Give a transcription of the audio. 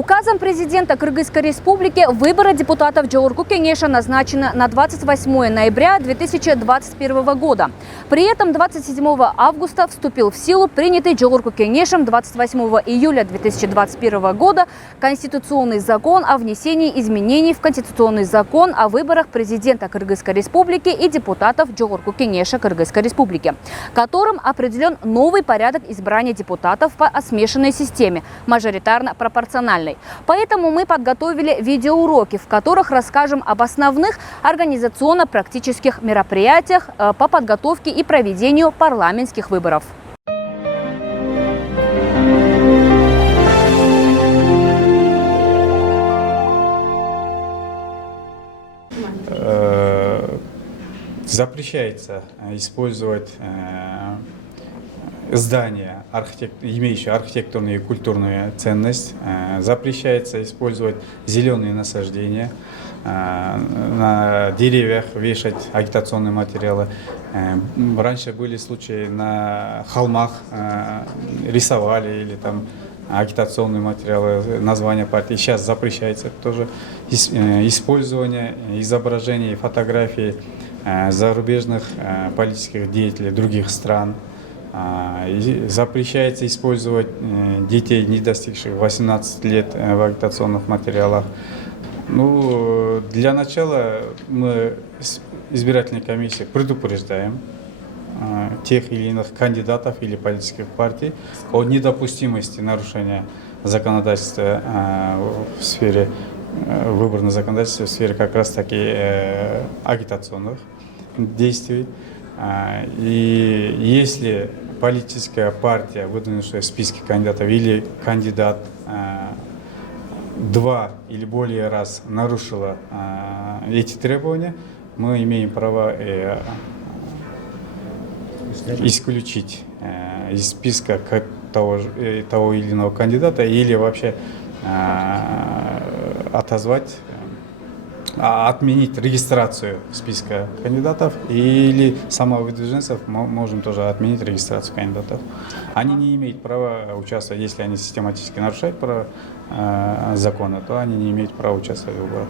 Указом президента Кыргызской республики выборы депутатов Жогорку Кеңеша назначены на 28 ноября 2021 года. При этом 27 августа вступил в силу принятый Жогорку Кеңешем 28 июля 2021 года Конституционный закон о внесении изменений в Конституционный закон о выборах президента Кыргызской республики и депутатов Жогорку Кеңеша Кыргызской республики, которым определен новый порядок избрания депутатов по смешанной системе, мажоритарно-пропорциональной. Поэтому мы подготовили видеоуроки, в которых расскажем об основных организационно-практических мероприятиях по подготовке и проведению парламентских выборов. Запрещается использовать здания, имеющие архитектурную и культурную ценность. Запрещается использовать зеленые насаждения, на деревьях вешать агитационные материалы. Раньше были случаи, на холмах рисовали или там агитационные материалы, названия партии. Сейчас запрещается тоже использование изображений, фотографий зарубежных политических деятелей других стран. Запрещается использовать детей, не достигших 18 лет, в агитационных материалах. Ну, для начала мы избирательной комиссии предупреждаем тех или иных кандидатов или политических партий о недопустимости нарушения законодательства в сфере выборного законодательства, в сфере как раз таки агитационных действий. И если политическая партия, выдвинувшая в списке кандидатов, или кандидат два или более раз нарушила эти требования, мы имеем право исключить из списка того или иного кандидата или вообще отменить регистрацию списка кандидатов, или самовыдвиженцев можем тоже отменить регистрацию кандидатов. Они не имеют права участвовать, если они систематически нарушают права закона, то они не имеют права участвовать в выборах.